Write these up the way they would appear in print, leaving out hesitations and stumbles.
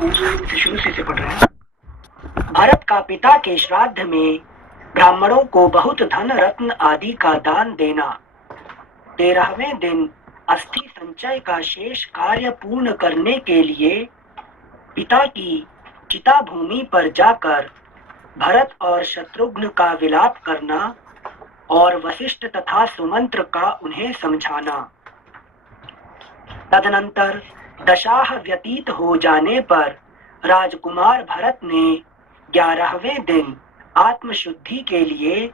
शुरू से पढ़ रहे हैं। भरत का पिता के श्राद्ध में ब्राह्मणों को बहुत धन रत्न आदि का दान देना। 13वें दिन अस्थि संचय का शेष कार्य पूर्ण करने के लिए पिता की चिता भूमि पर जाकर भरत और शत्रुघ्न का विलाप करना और वशिष्ठ तथा सुमंत्र का उन्हें समझाना। तदनंतर दशाह व्यतीत हो जाने पर राजकुमार भरत ने 11वें दिन आत्मशुद्धि के लिए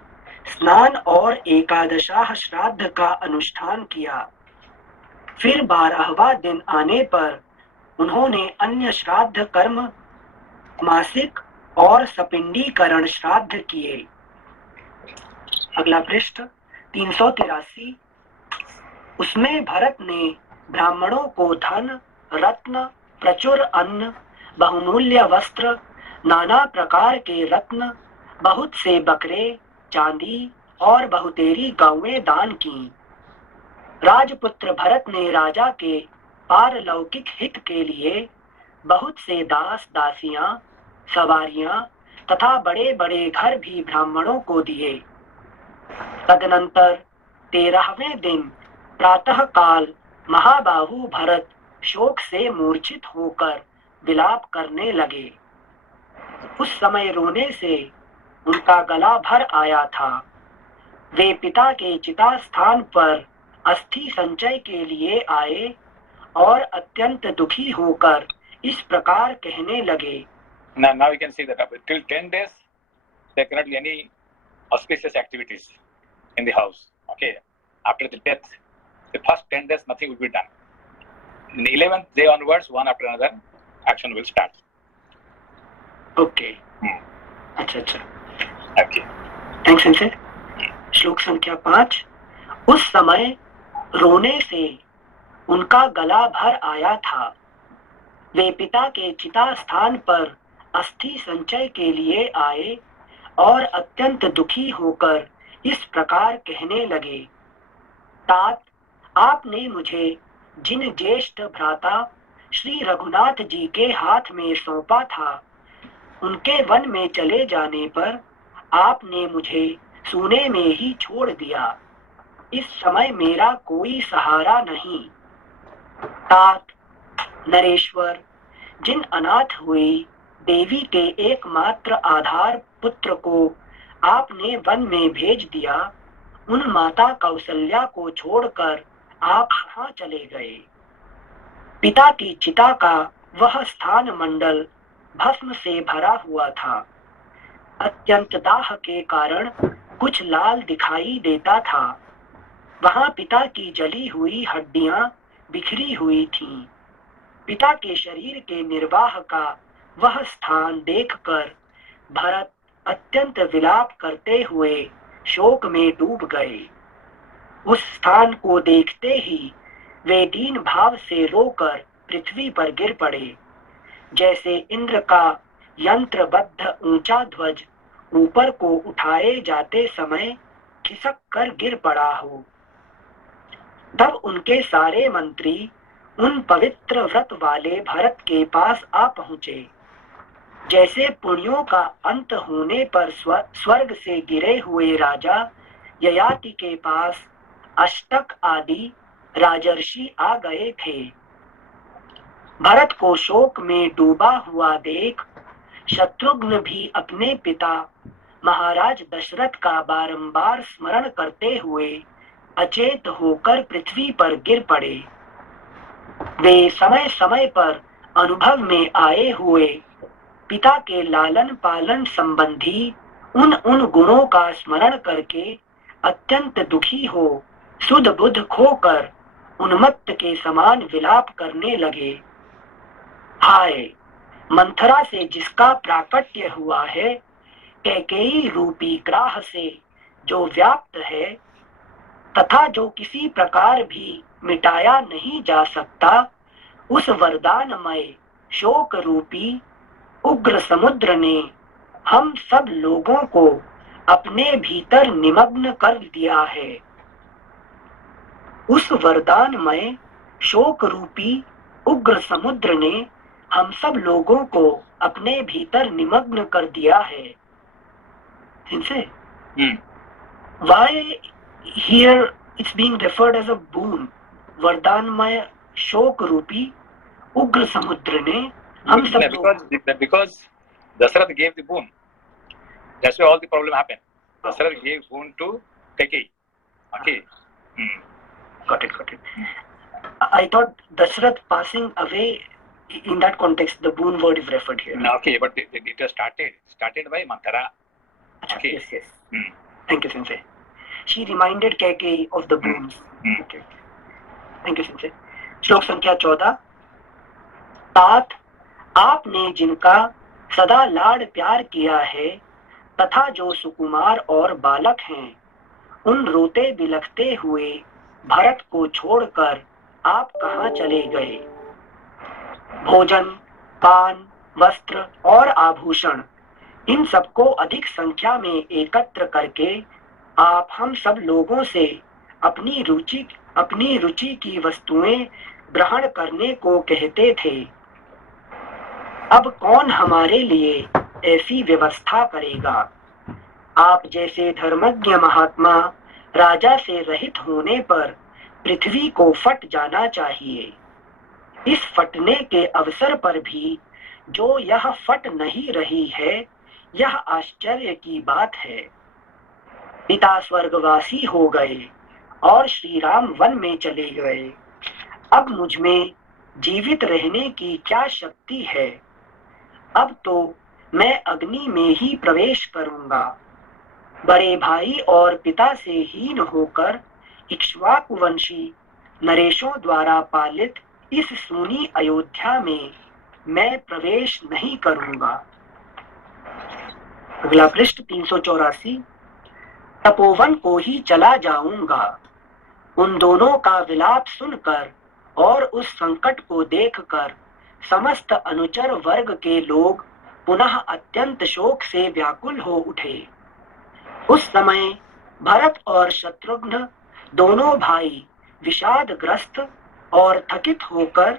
स्नान और एकादशाह श्राद्ध का अनुष्ठान किया। फिर 12वां दिन आने पर उन्होंने अन्य श्राद्ध कर्म मासिक और सपिंडीकरण श्राद्ध किए। अगला पृष्ठ 383। उसमें भरत ने ब्राह्मणों को धन रत्न प्रचुर अन्न बहुमूल्य वस्त्र नाना प्रकार के रत्न बहुत से बकरे चांदी और बहुतेरी गौएं दान की। राजपुत्र भरत ने राजा के पारलौकिक हित के लिए बहुत से दास दासियां सवारियां तथा बड़े बड़े घर भी ब्राह्मणों को दिए। तदनंतर 13वें दिन प्रातः काल महाबाहु भरत शोक से मूर्छित होकर विलाप करने लगे। उस समय रोने से उनका गला भर आया था। वे पिता के चिता स्थान पर अस्थि संचय के लिए आए और अत्यंत दुखी होकर इस प्रकार कहने लगे। Now we can see that till 10 days there cannot be any auspicious activities in the house. Okay, after the death, the first 10 days nothing will be done. In the 11th day onwards, one after another, action will start. Okay. अच्छा। Okay. Thanks sir. श्लोक संख्या 5। उस समय रोने से उनका गला भर आया था। वे पिता के चिता स्थान पर अस्थि संचय के लिए आए और अत्यंत दुखी होकर इस प्रकार कहने लगे। तात, आपने मुझे जिन ज्येष्ठ भ्राता श्री रघुनाथ जी के हाथ में सौंपा था, उनके वन में चले जाने पर आपने मुझे सूने में ही छोड़ दिया। इस समय मेरा कोई सहारा नहीं। तात, नरेश्वर, जिन अनाथ हुई देवी के एकमात्र आधार पुत्र को आपने वन में भेज दिया, उन माता कौशल्या को छोड़कर आप कहाँ चले गए? पिता की चिता का वह स्थान मंडल भस्म से भरा हुआ था। अत्यंत दाह के कारण कुछ लाल दिखाई देता था। वहां पिता की जली हुई हड्डियां बिखरी हुई थीं। पिता के शरीर के निर्वाह का वह स्थान देखकर भरत अत्यंत विलाप करते हुए शोक में डूब गए। उस स्थान को देखते ही वे दीन भाव से रोकर पृथ्वी पर गिर पड़े, जैसे इंद्र का यंत्रबद्ध ऊंचा ध्वज ऊपर को उठाए जाते समय खिसक कर गिर पड़ा हो। तब उनके सारे मंत्री उन पवित्र व्रत वाले भरत के पास आ पहुंचे। जैसे पुण्यों का अंत होने पर स्वर्ग से गिरे हुए राजा ययाति के पास अष्टक आदि राजर्षि आ गए थे। भरत को शोक में डूबा हुआ देख शत्रुघ्न भी अपने पिता महाराज दशरथ का बारंबार स्मरण करते हुए अचेत होकर पृथ्वी पर गिर पड़े। वे समय समय पर अनुभव में आए हुए पिता के लालन पालन संबंधी उन गुणों का स्मरण करके अत्यंत दुखी हो सुध बुध खोकर उन्मत्त के समान विलाप करने लगे। हाय, मंथरा से जिसका प्राकट्य हुआ है, कैकेयी रूपी ग्राह से जो व्याप्त है तथा जो किसी प्रकार भी मिटाया नहीं जा सकता, उस वरदानमय शोक रूपी उग्र समुद्र ने हम सब लोगों को अपने भीतर निमग्न कर दिया है। उस वरदानमय शोक रूपी उग्र समुद्र ने हम सब लोगों को अपने भीतर निमग्न कर दिया है। इनसे why here it's being referred as a boon, वरदानमय शोक रूपी उग्र समुद्र ने हम सब because Dasarath gave the boon. That's why all the problem happened. Dasarath gave boon to Kaikeyi. Okay. Got it. I thought Dasharath passing away, in that context the boon word is referred here. No, okay, but it was started by Manthara. Okay. Yes. Thank you, Sensei. She reminded Kaikeyi of the boons. Okay. Thank you, Sensei. श्लोक संख्या 14। तात आपने जिनका सदा लाड प्यार किया है तथा जो सुकुमार और बालक हैं, उन रोते बिलखते हुए भरत को छोड़कर आप कहाँ चले गए? भोजन, पान, वस्त्र और आभूषण, इन सबको अधिक संख्या में एकत्र करके आप हम सब लोगों से अपनी रुचि की वस्तुएं ग्रहण करने को कहते थे। अब कौन हमारे लिए ऐसी व्यवस्था करेगा? आप जैसे धर्मज्ञ महात्मा राजा से रहित होने पर पृथ्वी को फट जाना चाहिए। इस फटने के अवसर पर भी जो यह फट नहीं रही है, यह आश्चर्य की बात है। पिता स्वर्गवासी हो गए और श्री राम वन में चले गए। अब मुझ में जीवित रहने की क्या शक्ति है? अब तो मैं अग्नि में ही प्रवेश करूंगा। बड़े भाई और पिता से हीन होकर इक्ष्वाकुवंशी नरेशों द्वारा पालित इस सूनी अयोध्या में मैं प्रवेश नहीं करूंगा। अगला पृष्ठ 384। तपोवन को ही चला जाऊंगा। उन दोनों का विलाप सुनकर और उस संकट को देखकर समस्त अनुचर वर्ग के लोग पुनः अत्यंत शोक से व्याकुल हो उठे। उस समय भरत और शत्रुघ्न दोनों भाई विषादग्रस्त और थकित होकर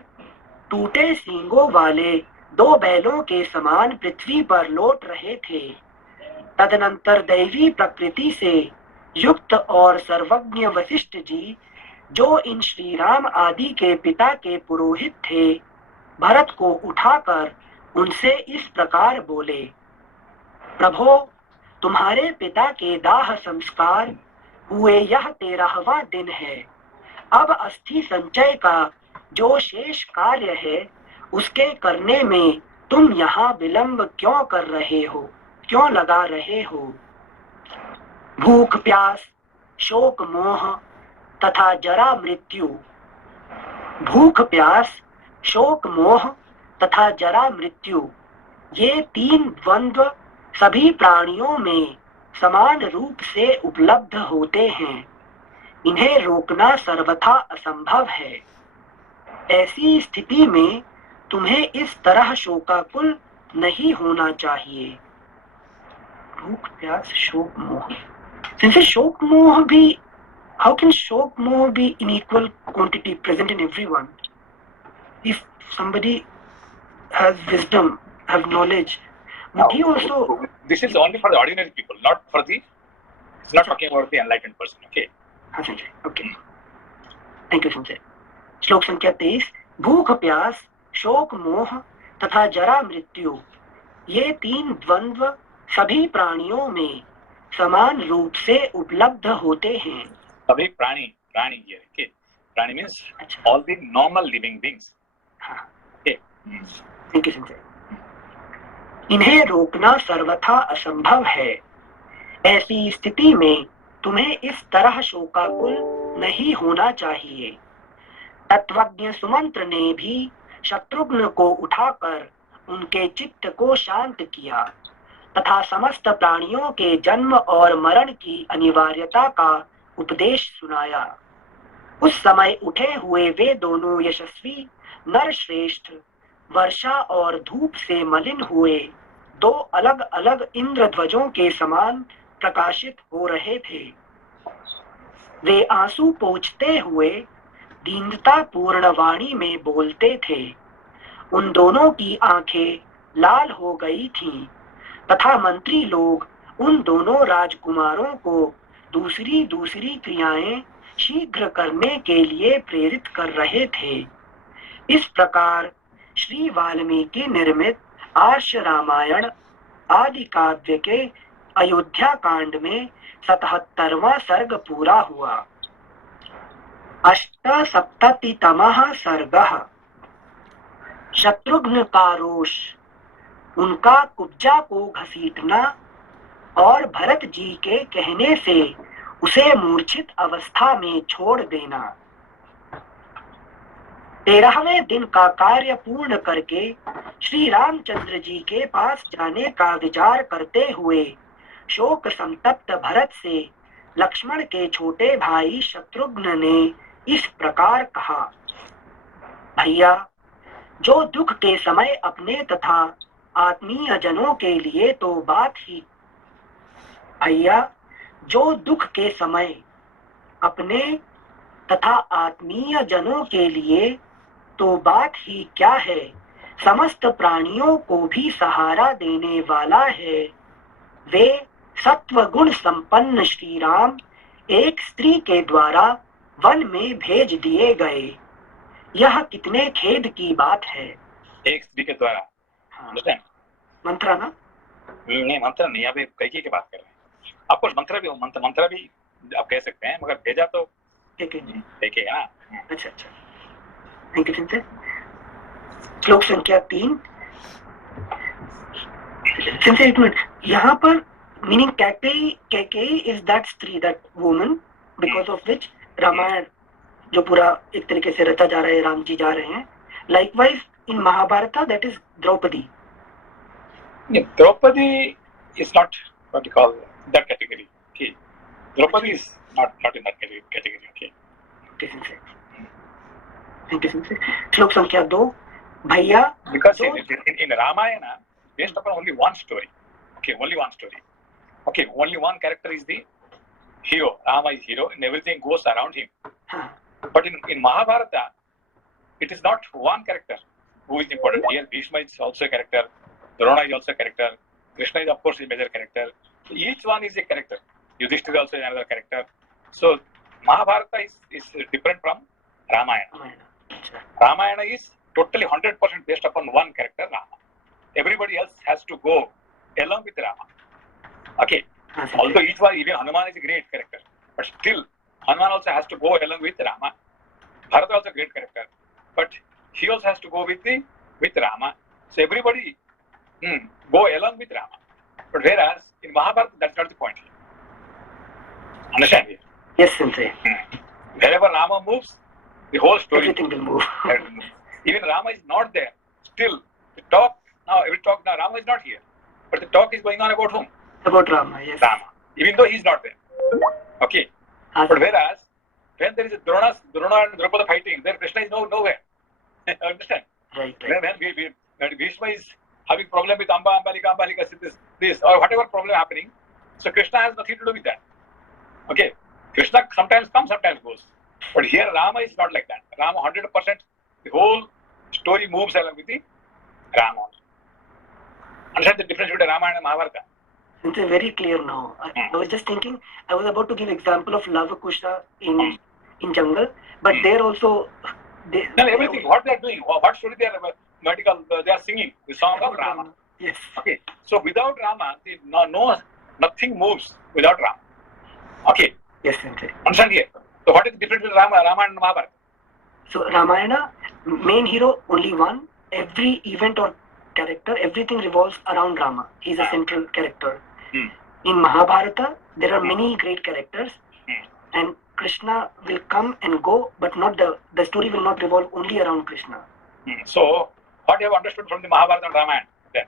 टूटे सींगों वाले दो बैलों के समान पृथ्वी पर लौट रहे थे। तदनंतर दैवी प्रकृति से युक्त और सर्वज्ञ वशिष्ठ जी, जो इन श्री राम आदि के पिता के पुरोहित थे, भरत को उठाकर उनसे इस प्रकार बोले, प्रभो, तुम्हारे पिता के दाह संस्कार हुए यह 13वां दिन है। अब अस्थि संचय का जो शेष कार्य है, उसके करने में तुम यहाँ विलंब क्यों कर रहे हो, क्यों लगा रहे हो? भूख प्यास, शोक मोह तथा जरा मृत्यु। भूख प्यास, शोक मोह तथा जरा मृत्यु, ये तीन द्वंद्व सभी प्राणियों में समान रूप से उपलब्ध होते हैं। इन्हें रोकना सर्वथा असंभव है। ऐसी स्थिति में तुम्हें इस तरह शोकाकुल नहीं होना चाहिए। भूख प्यास शोक मोह, since शोक मोह भी, how can शोक मोह be in equal quantity present in everyone? If somebody has wisdom, have knowledge, would he also? This is only for the ordinary people, not for the. It's not talking about the enlightened person. Okay. Okay. Thank you, Sanjay. श्लोक संख्या 23। भूख प्यास, शोक मोह तथा जरा मृत्यु, ये तीन द्वंद्व सभी प्राणियों में समान रूप से उपलब्ध होते हैं। सभी प्राणी here, okay? प्राणी means all the normal living beings. Okay. Thank you, Sanjay. इन्हें रोकना सर्वथा असंभव है। ऐसी स्थिति में तुम्हें इस तरह शोकाकुल नहीं होना चाहिए। तत्वज्ञ सुमंत्र ने भी शत्रुघ्न को उठाकर उनके चित्त को शांत किया तथा समस्त प्राणियों के जन्म और मरण की अनिवार्यता का उपदेश सुनाया। उस समय उठे हुए वे दोनों यशस्वी नरश्रेष्ठ वर्षा और धूप से मलिन हुए दो अलग अलग इंद्रध्वजों के समान प्रकाशित हो रहे थे। वे आंसू पोंछते हुए दीनता पूर्ण वाणी में बोलते थे उन दोनों की आंखें लाल हो गई थीं तथा मंत्री लोग उन दोनों राजकुमारों को दूसरी दूसरी क्रियाएं शीघ्र करने के लिए प्रेरित कर रहे थे। इस प्रकार श्री वाल्मीकि निर्मित आर्ष रामायण आदि काव्य के अयोध्या कांड में 77वां सर्ग पूरा हुआ। अष्टसप्ततितमः सर्गः। शत्रुघ्न का रोष, उनका कुब्जा को घसीटना और भरत जी के कहने से उसे मूर्छित अवस्था में छोड़ देना। 13वें दिन का कार्य पूर्ण करके श्री रामचंद्र जी के पास जाने का विचार करते हुए शोक संतप्त भरत से लक्ष्मण के छोटे भाई शत्रुघ्न ने इस प्रकार कहा, भैया, जो दुख के समय अपने तथा आत्मीय जनों के लिए तो बात ही भैया जो दुख के समय अपने तथा आत्मीय जनों के लिए तो बात ही क्या है, समस्त प्राणियों को भी सहारा देने वाला है। वे सत्व गुण संपन्न श्री राम एक स्त्री के द्वारा वन में भेज दिए गए। यह कितने खेद की बात है। एक स्त्री के द्वारा। हाँ। मंत्रा ना? नहीं, मंत्र नहीं, अभी कैकेयी की बात कर रहे हैं। आपको मंत्र भी आप कह सकते हैं, मगर भेजा तो कैकेयी है ना। अच्छा, थैंक यू चिंतन। श्लोक संख्या 3। यहाँ पर मीनिंग कैकेयी इज दैट स्त्री, that woman, because of which Ramayana जो पूरा एक तरीके से रचा जा रहा है, राम जी जा रहे हैं। Likewise in Mahabharata that is Draupadi. Draupadi is not what you call that category. Okay, Draupadi is not in that category. Okay. Thank you, sir. श्लोक संख्या 2। भैया, because in Ramayana based upon only one story. Okay, only one story. Okay, only one character is the hero. Rama is hero, and everything goes around him. But in Mahabharata, it is not one character who is important. Here, Bhishma is also a character. Drona is also a character. Krishna is of course a major character. So each one is a character. Yudhishthira also is another character. So Mahabharata is different from Ramayana. Ramayana is totally 100% based upon one character, Rama. Everybody else has to go along with Rama. Okay. Although each one, even Hanuman is a great character, but still Hanuman also has to go along with Rama. Bharata also a great character, but he also has to go with Rama. So everybody go along with Rama. But whereas in Mahabharata, that's not the point. Understand? Yes, Sensei. Wherever Rama moves, the whole story. Everything will move. Even Rama is not there. Still, the talk now, Rama is not here. But the talk is going on about whom? About Rama, yes. Rama. Even though he is not there. Okay. But whereas, when there is a Drona and Draupadi fighting, there Krishna is nowhere. Understand? Right. When Bhishma is having problem with Ambalika, this, or whatever problem happening, so Krishna has nothing to do with that. Okay. Krishna sometimes comes, sometimes goes. But here Rama is not like that. Rama 100%, the whole story moves along with the Rama. Understand the difference between Ramayana and Mahabharata? It's very clear now. I was just thinking, I was about to give example of Lava Kusha in jungle, but there also everything what they are doing, what story they are singing the song of Rama. Yes. Okay. So without Rama, nothing moves without Rama. Okay. Yes, Sensei. Understand here? So what is the difference between Ramayana and Mahabharata? So Ramayana, main hero only one. Every event or character, everything revolves around Rama. He is a central character. In Mahabharata, there are many great characters, and Krishna will come and go, but not the story will not revolve only around Krishna. So, what you have understood from the Mahabharata and Ramayana then?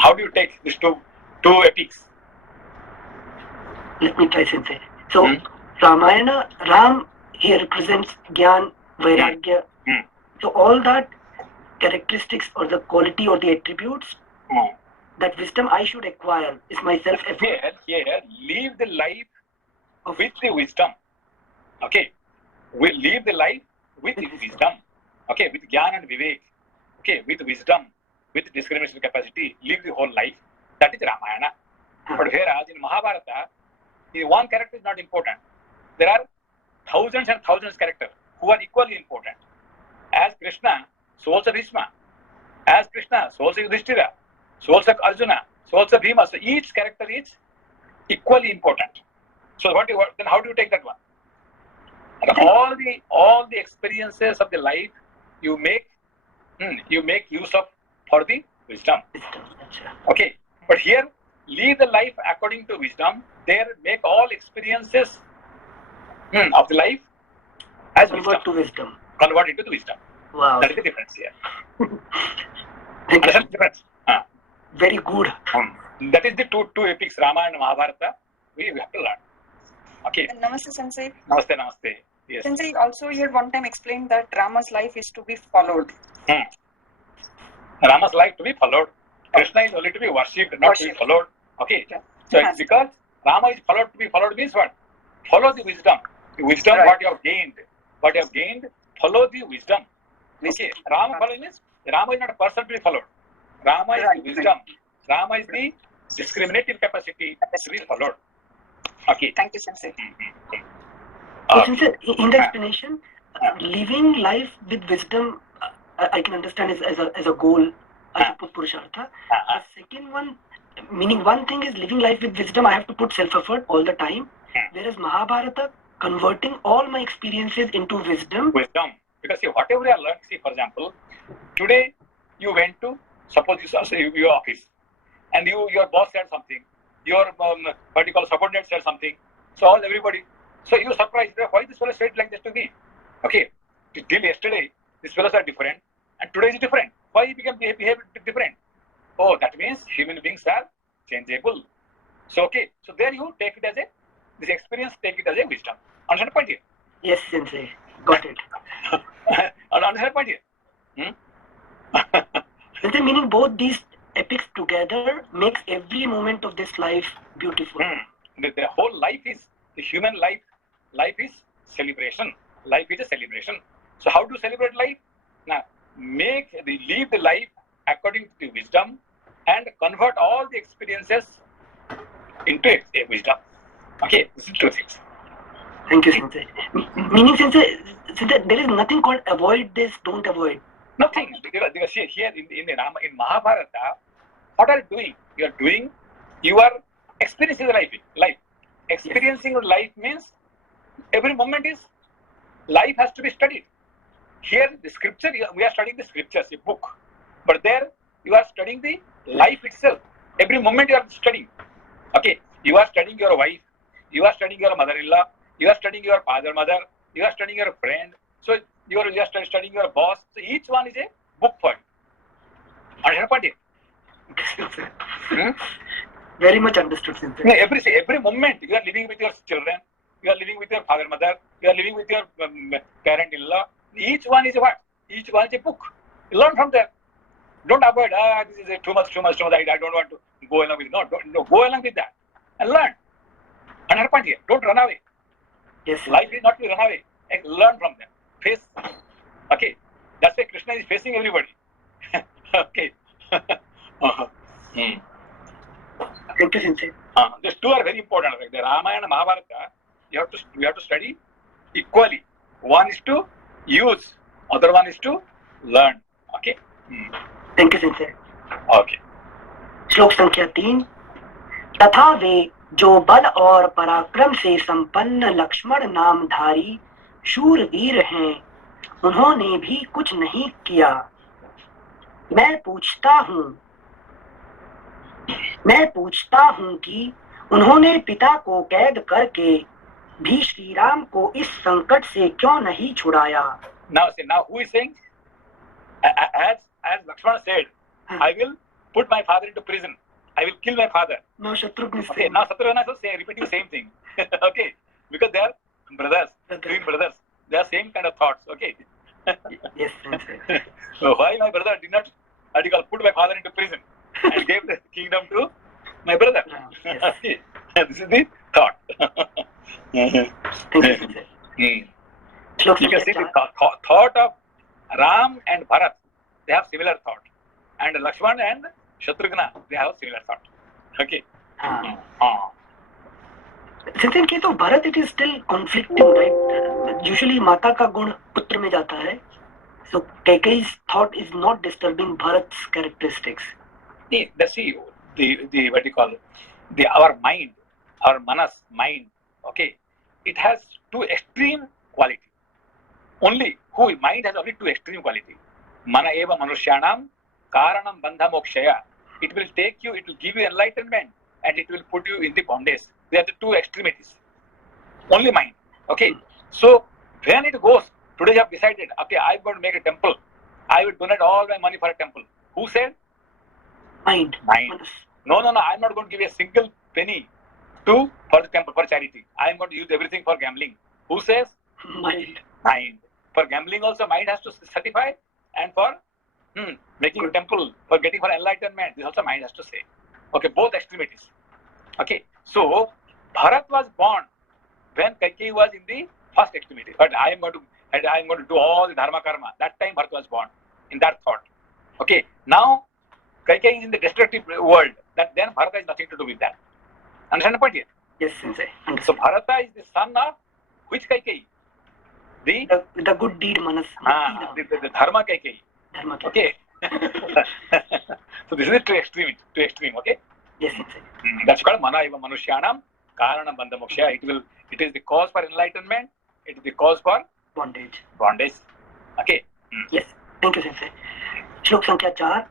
How do you take these two epics? Let me try, Sensei. So, Ramayana, Ram here represents Gyan, Vairagya. So, all that characteristics or the quality or the attributes, that wisdom I should acquire is my self-effort. Here, live the life with the wisdom. Okay? We live the life with the wisdom. Okay, with Gyan and Vivek, okay, with wisdom, with discrimination capacity, live the whole life. That is Ramayana. But whereas in Mahabharata, the one character is not important. There are thousands and thousands of characters who are equally important. As Krishna, so also Bhishma. As Krishna, so also Yudhishthira, so also Arjuna, so also Bhima. So each character is equally important. So then how do you take that one? And all the experiences of the life you make use of for the wisdom. Okay, but here live the life according to wisdom. There make all experiences of the life as wisdom. Convert into the wisdom. Wow. That is the difference here. Understand the difference? Very good. That is the two epics, Ramayana and Mahabharata. We have to learn. Okay. Namaste, Sensei. Namaste. Yes. Sensei, also you had one time explained that Rama's life is to be followed. Rama's life to be followed. Krishna is only to be worshipped, not to be followed. Okay. Yeah. So it's because Rama is followed, to be followed means what? Follow the wisdom. The wisdom, right. What you have gained, follow the wisdom. Okay. Rama following means Rama is not a person to be followed. Rama is the wisdom. Rama is the discriminative capacity to be followed. Okay. Thank you, Sensei. In the explanation, living life with wisdom, I can understand as a goal, as a purushartha. The second one, meaning one thing is living life with wisdom, I have to put self-effort all the time. Whereas Mahabharata, converting all my experiences into wisdom. Because see, whatever I learned, see, for example, today you went to, suppose your office, and your boss said something, your subordinate said something, so everybody, so you surprised, why this fellow said like this to me? Okay, till yesterday, these fellows are different, and today is different. Why he became behave different? Oh, that means human beings are changeable. So okay, so there you take it as this experience, take it as a wisdom. Understand the point here? Yes, Sensei. Got it. Understand the point here? Sensei, meaning both these epics together makes every moment of this life beautiful. The whole life is, the human life is celebration. Life is a celebration. So how to celebrate life? Now, live the life according to the wisdom and convert all the experiences into a wisdom. Okay, this is two things. Thank you, Sensei. Meaning, Sensei, there is nothing called avoid this, don't avoid. Nothing. Because here in Mahabharata, what are you doing? You are experiencing life. Experiencing life means every moment is, life has to be studied. Here, the scripture, we are studying the scriptures, a book. But there, you are studying the life itself. Every moment you are studying. Okay, you are studying your wife, you are studying your mother-in-law, you are studying your father-mother, you are studying your friend. So you are studying your boss. So each one is a book for you. Understand it? Very much understood, Sensei. Every moment you are living with your children, you are living with your father-mother, you are living with your parent-in-law. Each one is a what? Each one is a book. You learn from there. Don't avoid, this is too much, I don't want to go along with it. No, go along with that and learn. Another point here, don't run away. Yes. Life is not to run away. Learn from them. Face. Okay. That's why Krishna is facing everybody. Okay. Thank you, Sensei. These two are very important. Like the Ramayana and Mahabharata, we have to study equally. One is to use, other one is to learn. Okay. Thank you, Sensei. Okay. श्लोक संख्या 3। तथा वे जो बल और पराक्रम से संपन्न लक्ष्मण नामधारी शूरवीर हैं, उन्होंने भी कुछ नहीं किया। मैं पूछता हूँ कि उन्होंने पिता को कैद करके भी श्री राम को इस संकट से क्यों नहीं छुड़ाया? Now who is saying? As Lakshmana said, I will put my father into prison. I will kill my father. Now Shatrugna is okay, now Shatrugna is repeating the same thing. Okay, because they are brothers, twin brothers. They are same kind of thoughts. Okay. Yes, Sensei. So why my brother did not put my father into prison and gave the kingdom to my brother? Yes. Okay. This is the thought. Thank you, Sensei. You can see the thought of Ram and Bharat, they have similar thought, and Lakshman and Shatrughna, they have similar thought. Okay. हाँ सिंचन के तो Bharat it is still conflicting right usually माता का गुण पुत्र में जाता है सो कैकेयी's thought is not disturbing Bharat's characteristics. See, the what do you call it? Our mind, our manas mind, okay, it has two extreme quality. Only mind has only two extreme quality. Mana eva manushyanam karanam bandha mokshaya. It will take you, it will give you enlightenment, and it will put you in the bondage. They are the two extremities. Only mind. Okay. So when it goes, today you have decided, okay, I'm going to make a temple. I will donate all my money for a temple. Who said? Mind. No, I'm not going to give a single penny for the temple, for charity. I'm going to use everything for gambling. Who says? Mind. For gambling also, mind has to certify, and for making a temple, for getting for enlightenment, this also mind has to say. Okay, both extremities. Okay, so Bharat was born when Kaikeyi was in the first extremity. But I am going to do all the dharma karma. That time Bharat was born in that thought. Okay, now Kaikeyi is in the destructive world. Then Bharata has nothing to do with that. Understand the point here? Yes, Sensei. So Bharata is the son of which Kaikeyi? The good deed manas. The dharma Kaikeyi. Dharma Kaikeyi. Okay. So this is too extreme. Okay. Yes, Sensei. That's called mana eva manushyanam karanam bandha moksha. It is the cause for enlightenment. It is the cause for Bondage. Okay. Yes. Thank you, Sensei. श्लोक संख्या 4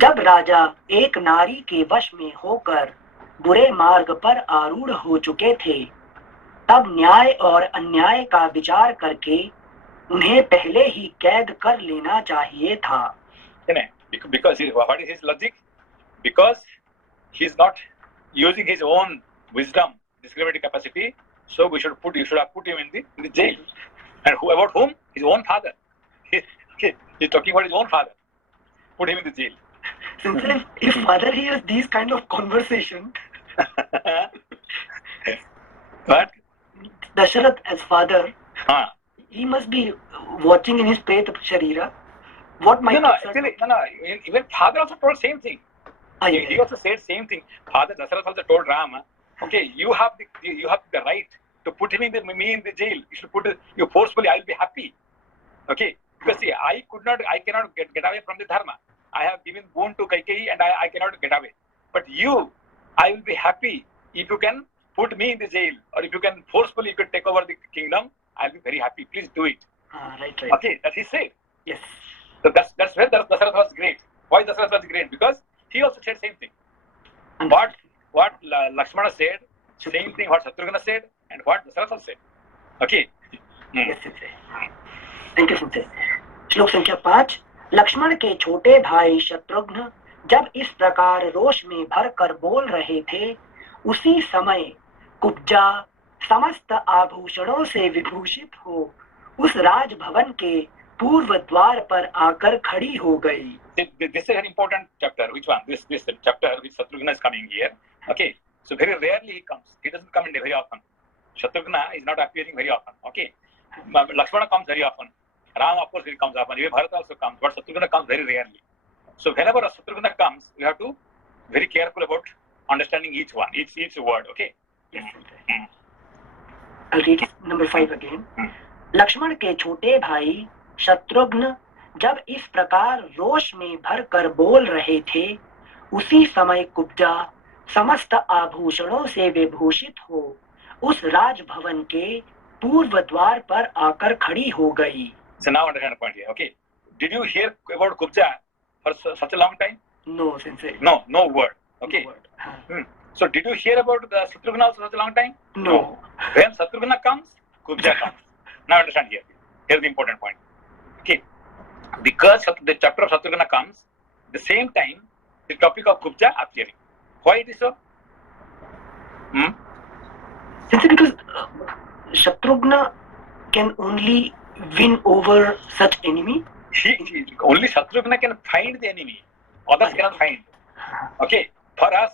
जब राजा एक नारी के वश में होकर बुरे मार्ग पर आरूढ़ हो चुके थे तब न्याय और अन्याय का विचार करके उन्हें पहले ही कैद कर लेना चाहिए था. Because what is his logic? Because he is not using his own wisdom, discriminative capacity, so you should have put him in the jail. And about whom? His own father. He's talking about his own father. Put him in the jail. Since if father hears these kind of conversation, but Dasharath as father, he must be watching in his Preta Sharira. What might no. Even father also told same thing. He also said same thing. Father Dasarath also told Rama, okay, you have the right to put me in the jail. You should put you forcefully. I will be happy. Okay, because see, I cannot get away from the dharma. I have given boon to Kaikeyi and I cannot get away. But you, I will be happy if you can put me in the jail, or if you can forcefully take over the kingdom. I will be very happy. Please do it. Right. Okay, that he said. Yes. So that's where Dasarath was great. Why Dasarath was great? Because he also said same thing. What Lakshmana said, same thing what Shatrughna said, and what Dasarath said. Okay. Yes, Sensei. Thank you, Sensei. श्लोक संख्या 5 लक्ष्मण के छोटे भाई शत्रुघ्न जब इस प्रकार रोष में भरकर बोल रहे थे उसी समय कुब्जा समस्त आभूषणों से विभूषित हो उस राजभवन के पूर्व द्वार पर आकर खड़ी हो गई. This is an important chapter. Which one? This chapter which Shatrughna is coming here. Okay. So very rarely he comes. He doesn't come in very often. Shatrughna is not appearing very often. Okay. Lakshmana comes very often. Ram of course he comes often. Even Bharata also comes, but Shatrughna comes very rarely. So whenever a Shatrughna comes, we have to very careful about understanding each one, each word. Okay. Yes, I'll read number 5 again. Lakshman के छोटे भाई शत्रुघ्न जब इस प्रकार रोष में भरकर बोल रहे थे उसी समय कुब्जा समस्त आभूषणों से विभूषित हो उस राजभवन के पूर्व द्वार पर आकर खड़ी हो गई. So now understand the point here. Okay. Did you hear about Kubja for such a long time? No, Sensei. No word. Okay. No word. So did you hear about the Shatrughna also such a long time? No. When Shatrughna comes, Kubja comes. Now understand here. Here's the important point. Okay. Because the chapter of Shatrughna comes, the same time the topic of Kubja appearing. Why it is so? Sensei, because Shatrughna can only win over such enemy. Only Shatrughna can find the enemy. Others cannot find. Okay. For us,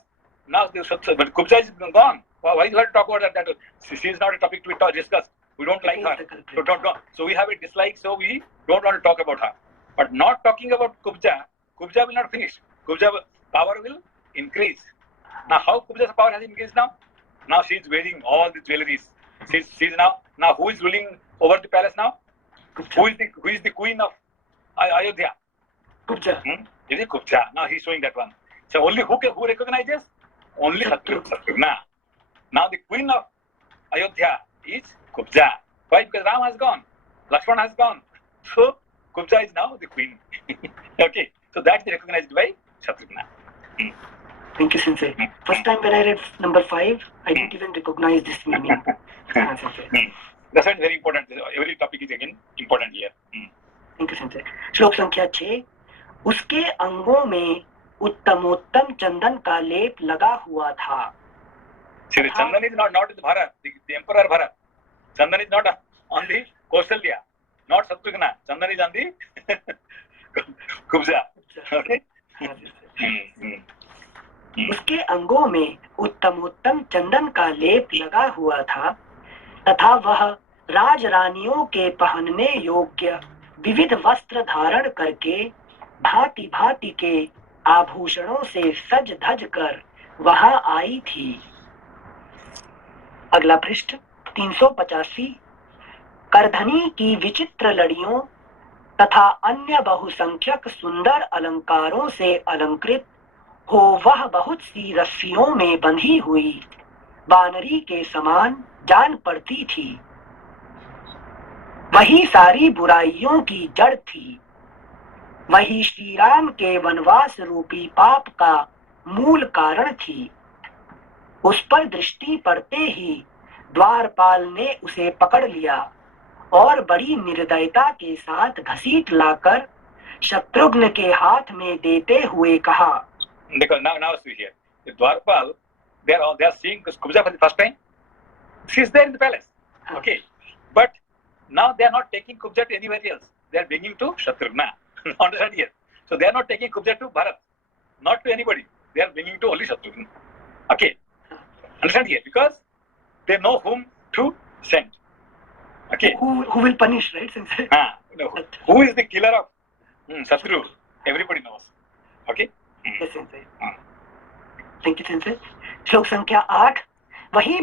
now but Kubja is gone. Why do you have to talk about that? She is not a topic to be discussed. We don't like her. the culprit. So so we have a dislike, so we don't want to talk about her. But not talking about Kubja will not finish. Kubja power will increase. Now how Kubja's power has increased now? Now she is wearing all the jewelries. She's now who is ruling over the palace now? Kubja. Who is the queen of Ayodhya? Kubja. It is Kubja. Now he's showing that one. So only who recognizes? Only Shatrugna. Now the queen of Ayodhya is Kubja. Why? Because Ram has gone, Lakshmana has gone. So Kubja is now the queen. Okay. So that's recognized by Shatrugna. Thank you, Sensei. First time when I read number 5, I didn't even recognize this meaning. Sensei. That's why it's very important. Every topic is again important here. Thank you, Sensei. श्लोक संख्या 6, उसके अंगों में उत्तमोत्तम चंदन का लेप लगा हुआ था. See, the Chandan is not in Bharat, the emperor Bharat. Chandan is not on the Kausalya, not Shatrugna. Chandan is on the Kubja. Okay? उसके अंगों में उत्तमोत्तम चंदन का लेप लगा हुआ था तथा वह राज रानियों के पहनने योग्य विविध वस्त्र धारण करके भांति भांति के आभूषणों से सज धज कर वहां आई थी. अगला पृष्ठ 385. करधनी की विचित्र लड़ियों तथा अन्य बहुसंख्यक सुंदर अलंकारों से अलंकृत हो वह बहुत सी रस्सियों में बंधी हुई बानरी के समान जान पड़ती थी. वही सारी बुराइयों की जड़ थी. वही श्री राम के वनवास रूपी पाप का मूल कारण थी. उस पर दृष्टि पड़ते ही द्वारपाल ने उसे पकड़ लिया और बड़ी निर्दयता के साथ घसीट लाकर शत्रुघ्न के हाथ में देते हुए कहा. Because now see here, the Dwarpal, they are seeing Kubja for the first time. She is there in the palace, okay. But now they are not taking Kubja to anywhere else. They are bringing to Shatrugna. Understand here? So they are not taking Kubja to Bharat, not to anybody. They are bringing to only Shatrugna. Okay. Understand here? Because they know whom to send. Okay. Who will punish, right? Sensei? No. Who is the killer of Shatru? Everybody knows. Okay. Yes, Sensei. Thank you, Sensei. श्लोक संख्या 8. वही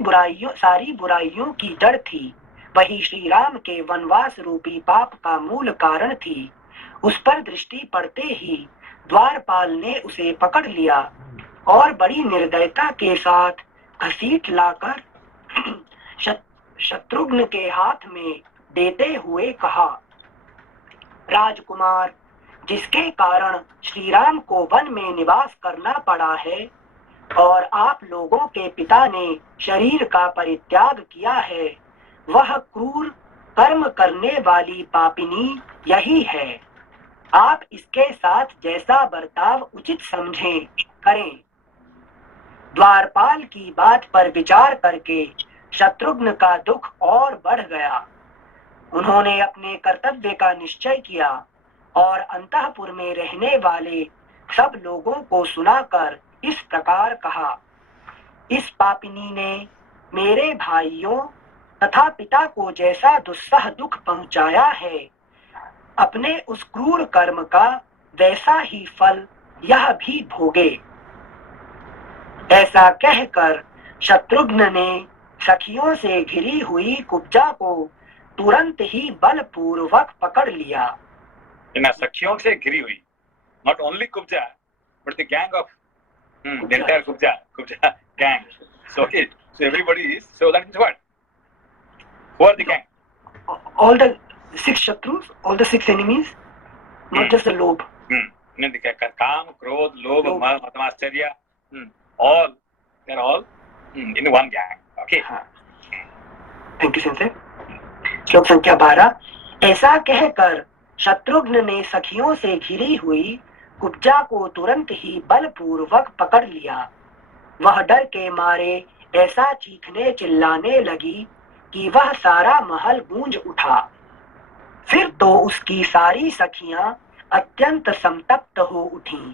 सारी बुराइयों की जड़ थी. वही श्री राम के वनवास रूपी पाप का मूल कारण थी. उस पर दृष्टि पड़ते ही द्वारपाल ने उसे पकड़ लिया और बड़ी निर्दयता के साथ घसीट लाकर शत्रुघ्न के हाथ में देते हुए कहा. राजकुमार, जिसके कारण श्री राम को वन में निवास करना पड़ा है और आप लोगों के पिता ने शरीर का परित्याग किया है, वह क्रूर कर्म करने वाली पापिनी यही है. आप इसके साथ जैसा बर्ताव उचित समझें करें. द्वारपाल की बात पर विचार करके शत्रुघ्न का दुख और बढ़ गया. उन्होंने अपने कर्तव्य का निश्चय किया और अंतःपुर में रहने वाले सब लोगों को सुनाकर इस प्रकार कहा. इस पापिनी ने मेरे भाइयों तथा पिता को जैसा दुस्सह दुख पहुंचाया है, अपने उस क्रूर कर्म का वैसा ही फल यह भी भोगे. ऐसा कहकर शत्रुघ्न ने सखियों से घिरी हुई कुब्जा को तुरंत ही बलपूर्वक पकड़ लिया. सखियों से घिरी हुई, not only Kubja, but the gang of the entire Kubja gang. So okay, so everybody is. So that means what? Who are the gang? All the 6 Shatrus, all the 6 enemies, not just the Lobh. Kam, Krodh, Lobh, Madhamacharya, all they are all in one gang. Okay. Thank you, Sensei. श्लोक संख्या 12. ऐसा कहकर शत्रुघ्न ने सखियों से घिरी हुई कुब्जा को तुरंत ही बलपूर्वक पकड़ लिया. वह डर के मारे ऐसा चीखने चिल्लाने लगी कि वह सारा महल गूंज उठा. फिर तो उसकी सारी सखियां अत्यंत संतप्त हो उठीं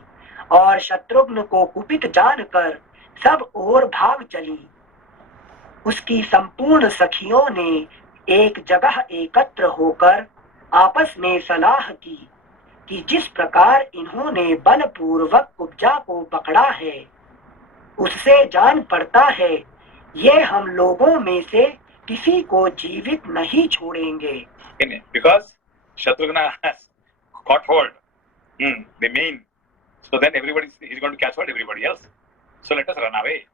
और शत्रुघ्न को कुपित जानकर सब ओर भाग चली. उसकी संपूर्ण सखियों ने एक जगह एकत्र होकर आपस में सलाह की कि जिस प्रकार इन्होंने बलपूर्वक कुब्जा को पकड़ा है, उससे जान पड़ता है ये हम लोगों में से किसी को जीवित नहीं छोड़ेंगे। Because Shatrugna has caught hold, the main. So then everybody is going to catch hold everybody else. So let us run away.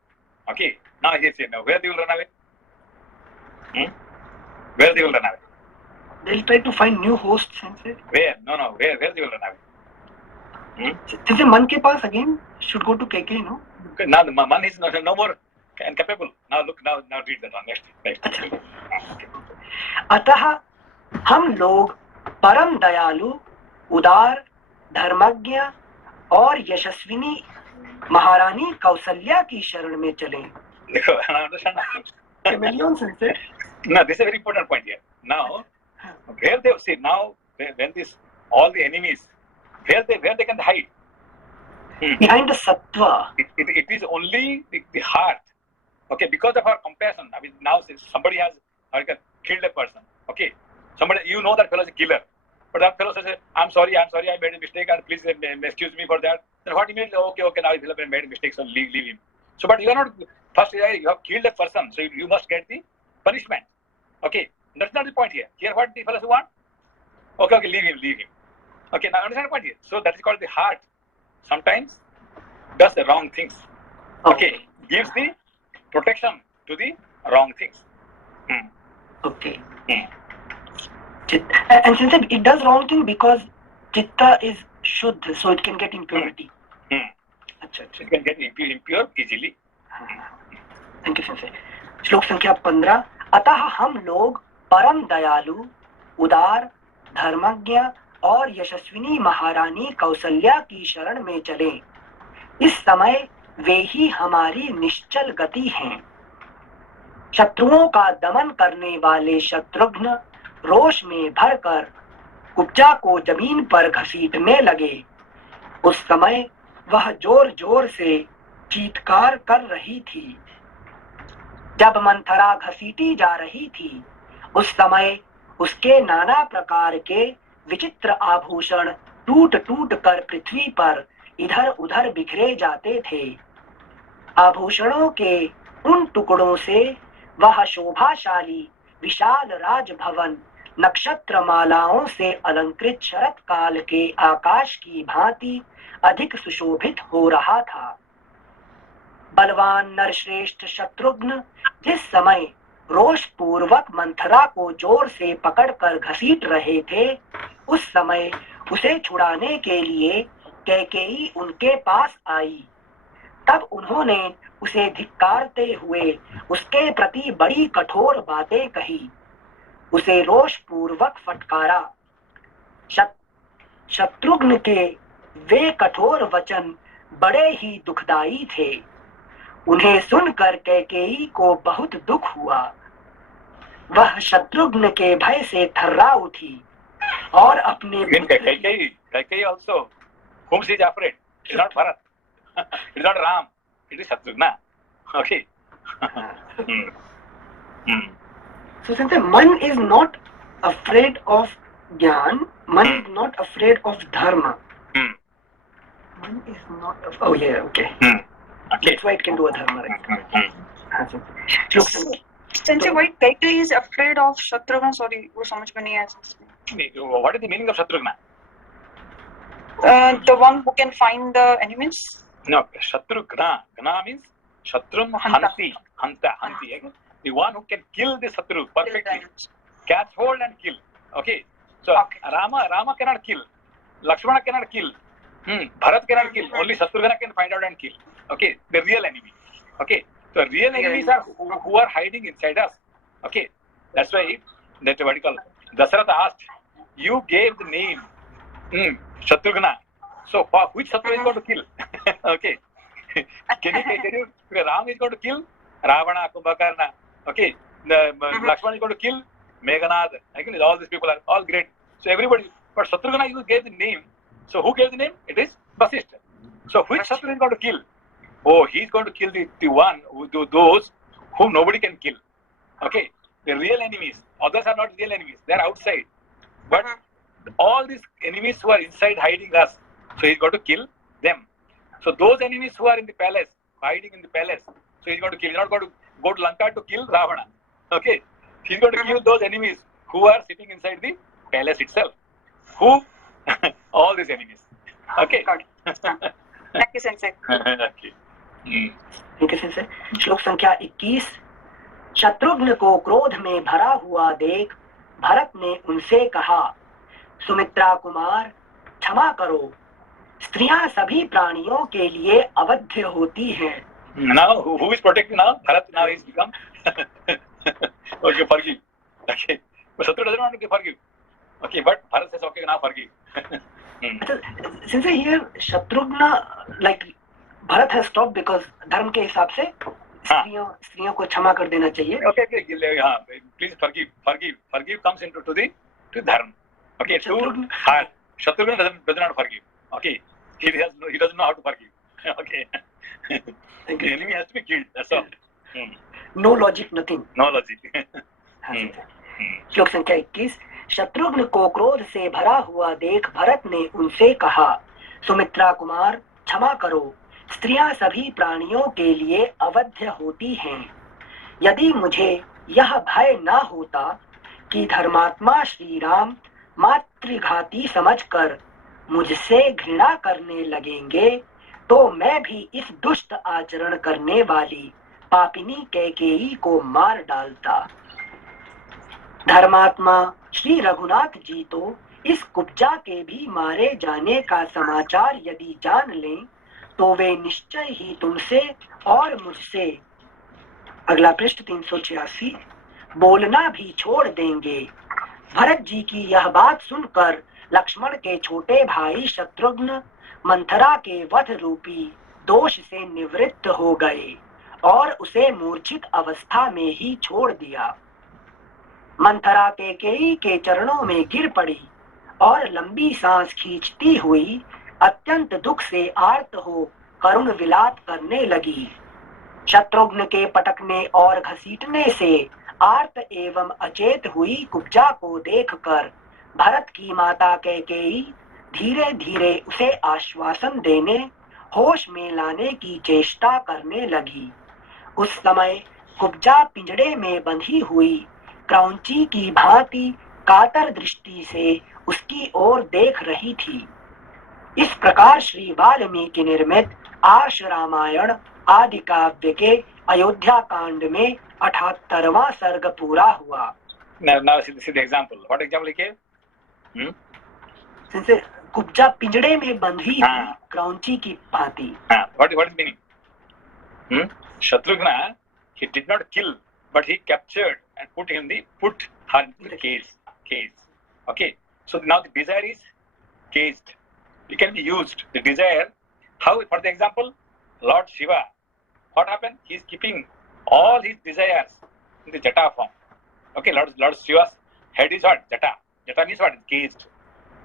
Okay. Now he said, now where they will run away? Where they will run away? They'll try to find new hosts, Sensei. Where? No. Where they will run away? Sensei, Man ke paas again should go to KK, no? Now the man is no more incapable. Now look, now read that one. Next. Okay. अतः हम लोग परम दयालु, उदार, धर्मज्ञ और यशस्विनी महारानी कौसल्या की शरण में चलें। देखो, understand? No, this is a very important point here. Now, where they see now when this all the enemies, where they can hide? Behind the sattva. It is only the heart. Okay, because of our compassion. I mean, now somebody has killed a person. Okay, somebody, you know that fellow is a killer, but that fellow says, I'm sorry, I made a mistake, and please excuse me for that. Then what immediately? Okay, now he made a mistake, so leave him. So, but you are not, first you have killed a person, so you must get the punishment. Okay, that's not the point here. Here, what the fellows want? Okay, leave him. Okay, now understand the point here. So that is called the heart. Sometimes does the wrong things. Okay, gives the protection to the wrong things. Okay. And since it does wrong thing because chitta is shuddha, so it can get impurity. It can get impure easily. Thank you, Sensei. श्लोक संख्या 15। अतः हम लोग परम दयालु, उदार, धर्मज्ञ और यशस्विनी महारानी कौसल्या की शरण में चले। इस समय वे ही हमारी निश्चल गति हैं। शत्रुओं का दमन करने वाले शत्रुघ्न रोष में भरकर कुब्जा को जमीन पर घसीटने लगे। उस समय वह जोर जोर से चीत्कार कर रही थी। जब मंथरा घसीटी जा रही थी, उस समय उसके नाना प्रकार के विचित्र आभूषण टूट टूट कर पृथ्वी पर इधर उधर बिखरे जाते थे। आभूषणों के उन टुकड़ों से वह शोभाशाली विशाल राजभवन नक्षत्र मालाओं से अलंकृत शरत काल के आकाश की भांति अधिक सुशोभित हो रहा था। बलवान नरश्रेष्ठ शत्रुघ्न जिस समय रोष पूर्वक मंथरा को जोर से पकड़कर घसीट रहे थे, उस समय उसे छुड़ाने के लिए कैकेयी उनके पास आई। तब उन्होंने उसे धिक्कारते हुए उसके प्रति बड़ी कठोर बातें कही, उसे रोष पूर्वक फटकारा। शत्रुघ्न के वे कठोर वचन बड़े ही दुखदाई थे। उन्हें सुनकर कैकेयी को बहुत दुख हुआ। वह शत्रुघ्न के भय से थर्रा उठी और अपने Kaikeyi also, whom she is afraid? It is not Bharat. It is not Ram. It is Shatrugna. Okay. So since man is not afraid of Gyan, man is not afraid of Dharma. Man is not oh yeah, okay. That's why it can do a Dharma, right? Sensei, why Kaikeyi is afraid of Shatrugna? Sorry, वो समझ में नहीं आया। What is the meaning of Shatrugna? The one who can find the enemies. No, Shatrugna. Gna means Shatrun Hanti. The one who can kill the Shatru perfectly. Catch hold and kill. Okay. So Rama cannot kill. Lakshmana cannot kill. Bharat cannot kill. Only Shatrugna can find out and kill. Okay. The real enemy. Okay. So real enemies are who are hiding inside us. Okay. That's why that's what you call. Dasharatha asked, you gave the name Shatrugna. So which Shatru is going to kill? Okay. Can you Ram is going to kill Ravana, Kumbhakarna. Okay. Lakshmana is going to kill Meghanad. Again, all these people are all great. So everybody, but Shatrugna you gave the name. So who gave the name? It is Vasishtha. So which Shatru is going to kill? Oh, he is going to kill the one, those whom nobody can kill. Okay. the real enemies. Others are not real enemies; they are outside. But all these enemies who are inside hiding us, so he's got to kill them. So those enemies who are in the palace, hiding in the palace, so he's got to kill. He's not going to go to Lanka to kill Ravana. Okay, he's going to kill those enemies who are sitting inside the palace itself. Who? All these enemies. Okay. Got it. Thank you, Sensei. Okay. ठीक है sense. श्लोक संख्या 21। शत्रुघ्न को क्रोध में भरा हुआ देख भरत ने उनसे कहा, सुमित्रा कुमार क्षमा करो, स्त्रियां सभी प्राणियों के लिए अवध्य होती हैं। Now, who is protecting now? Bharat now is become. Okay, forgive. Okay, but Shatru doesn't want to forgive. Okay, but Bharat says, okay, now forgive. Since here Shatrugna, like Bharat has stopped because धर्म के हिसाब से स्त्रियों को क्षमा कर देना चाहिए। Okay, हाँ, please forgive comes into to dharma. Okay, to heart. Shatrugna does not forgive. Okay, he doesn't know how to forgive. Okay, the enemy has to be killed. That's all. No logic, nothing. No logic. श्लोक संख्या 21। शत्रुघ्न को क्रोध से भरा हुआ देख भरत ने उनसे कहा, सुमित्रा कुमार क्षमा करो, स्त्रियां सभी प्राणियों के लिए अवध्य होती हैं। यदि मुझे यह भय न होता कि धर्मात्मा श्री राम मातृघाती समझकर मुझसे घृणा करने लगेंगे, तो मैं भी इस दुष्ट आचरण करने वाली पापिनी कैकेयी को मार डालता। धर्मात्मा श्री रघुनाथ जी तो इस कुब्जा के भी मारे जाने का समाचार यदि जान लें, तो वे निश्चय ही तुमसे और मुझसे, अगला पृष्ठ 386, बोलना भी छोड़ देंगे। भरत जी की यह बात सुनकर लक्ष्मण के छोटे भाई शत्रुघ्न मंथरा के वध रूपी दोष से निवृत्त हो गए और उसे मूर्छित अवस्था में ही छोड़ दिया। मंथरा कैकेयी के चरणों में गिर पड़ी और लंबी सांस खींचती हुई अत्यंत दुख से आर्त हो करुण विलाप करने लगी। शत्रुघ्न के पटकने और घसीटने से आर्त एवं अचेत हुई कुब्जा को देखकर भरत की माता कैकेयी धीरे धीरे उसे आश्वासन देने, होश में लाने की चेष्टा करने लगी। उस समय कुब्जा पिंजड़े में बंधी हुई क्रौंची की भांति कातर दृष्टि से उसकी ओर देख रही थी। इस प्रकार श्री वाल्मीकि निर्मित आर्ष रामायण आदि काव्य के अयोध्या कांड में 78वां सर्ग पूरा हुआ। Now see the example. What example he gave? जैसे कुब्जा पिंजड़े में बंधी हुई क्रौंची की भांति। What is meaning? Shatrugna, he did not kill, but he captured and put her in the cage. Okay. So now the desire is caged. It can be used. The desire, how? For the example, Lord Shiva, what happened? He is keeping all his desires in the jata form. Okay, Lord Shiva's head is what? Jata. Jata means what? Caged.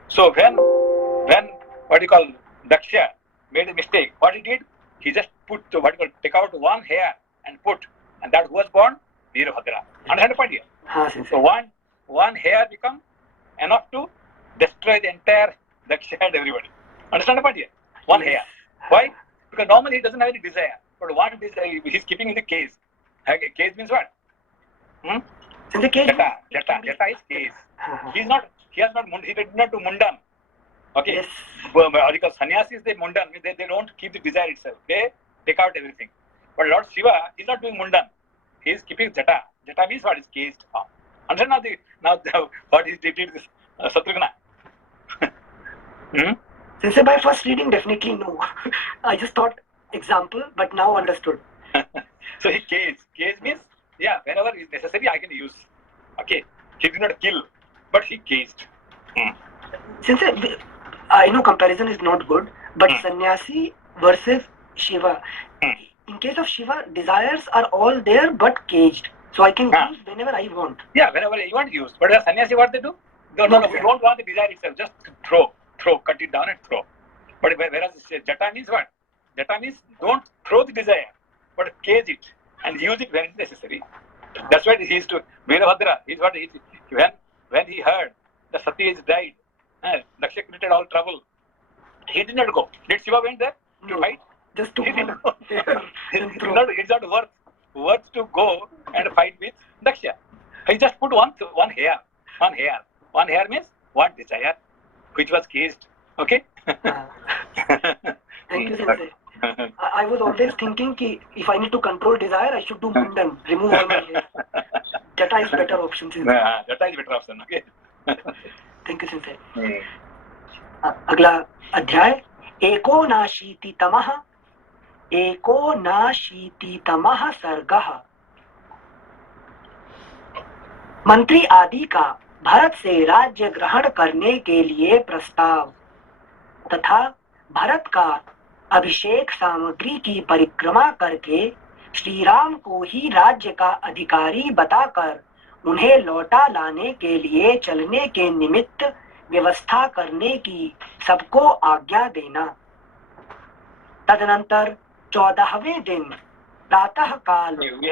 So when what you call Daksha made a mistake, what he did? He just put take out one hair and put, and that who was born? Veerabhadra. Understand the point here? So one hair become enough to destroy the entire Daksha and everybody. Understand the point here? One hair. Why? Because normally he doesn't have any desire, but one desire he's keeping in the cage. Cage means what? In the cage. Jata is cage. He did not do mundan. Okay. Yes. Because sannyasis they mundan, they don't keep the desire itself. They take out everything. But Lord Shiva is not doing mundan. He is keeping jata. Jata means what is caged. Understand now what he did this Shatrugna. Since by first reading, definitely no. I just thought example, but now understood. So he caged. Cage means, yeah, whenever is necessary, I can use. Okay. He did not kill, but he caged. Since I know comparison is not good, but sannyasi versus Shiva. In case of Shiva, desires are all there but caged. So I can use whenever I want. Yeah, whenever you want to use. But as sannyasi, what they do? No, we don't want the desire itself. Just throw, cut it down and throw. But whereas jata means what? Jata means don't throw the desire, but cage it and use it when necessary. That's why he is to Veerabhadra. He's what he, when he heard that Sati is died, Lakshya created all trouble. He did not go. Did Shiva went there to fight? Just to He did not go. and throw. It's not worth to go and fight with Daksha. He just put one hair. One hair means one desire, which was caged. Okay. Thank you, Sensei. I was always thinking ki if I need to control desire, I should do Mundan, remove all my hair. Jata is better option, Sensei. Jata is better option. Okay. Thank you, Sensei. अगला अध्याय एकोनाशीतितमः सर्गः। मंत्री आदि का भरत से राज्य ग्रहण करने के लिए प्रस्ताव तथा भरत का अभिषेक सामग्री की परिक्रमा करके श्री राम को ही राज्य का अधिकारी बताकर उन्हें लौटा लाने के लिए चलने के निमित्त व्यवस्था करने की सबको आज्ञा देना। तदनंतर 14वें दिन प्रातः काल। We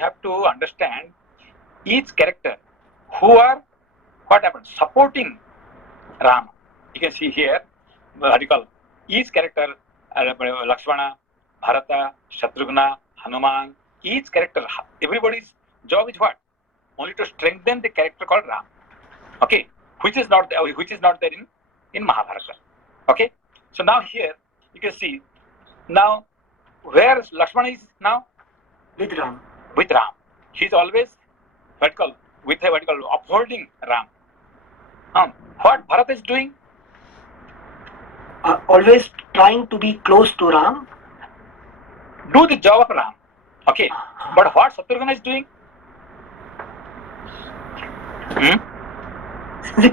have to understand each character who are what happened supporting Rama. You can see here article each character Lakshmana, Bharata, Shatrugna, Hanuman, each character, everybody's job is what? Only to strengthen the character called Ram. Okay, which is not there in Mahabharata. Okay, so now here you can see now where Lakshmana is now with Ram. He's always upholding Ram. What Bharat is doing? Always trying to be close to Ram. Do the job of Ram. Okay, but what Shatrugna is doing?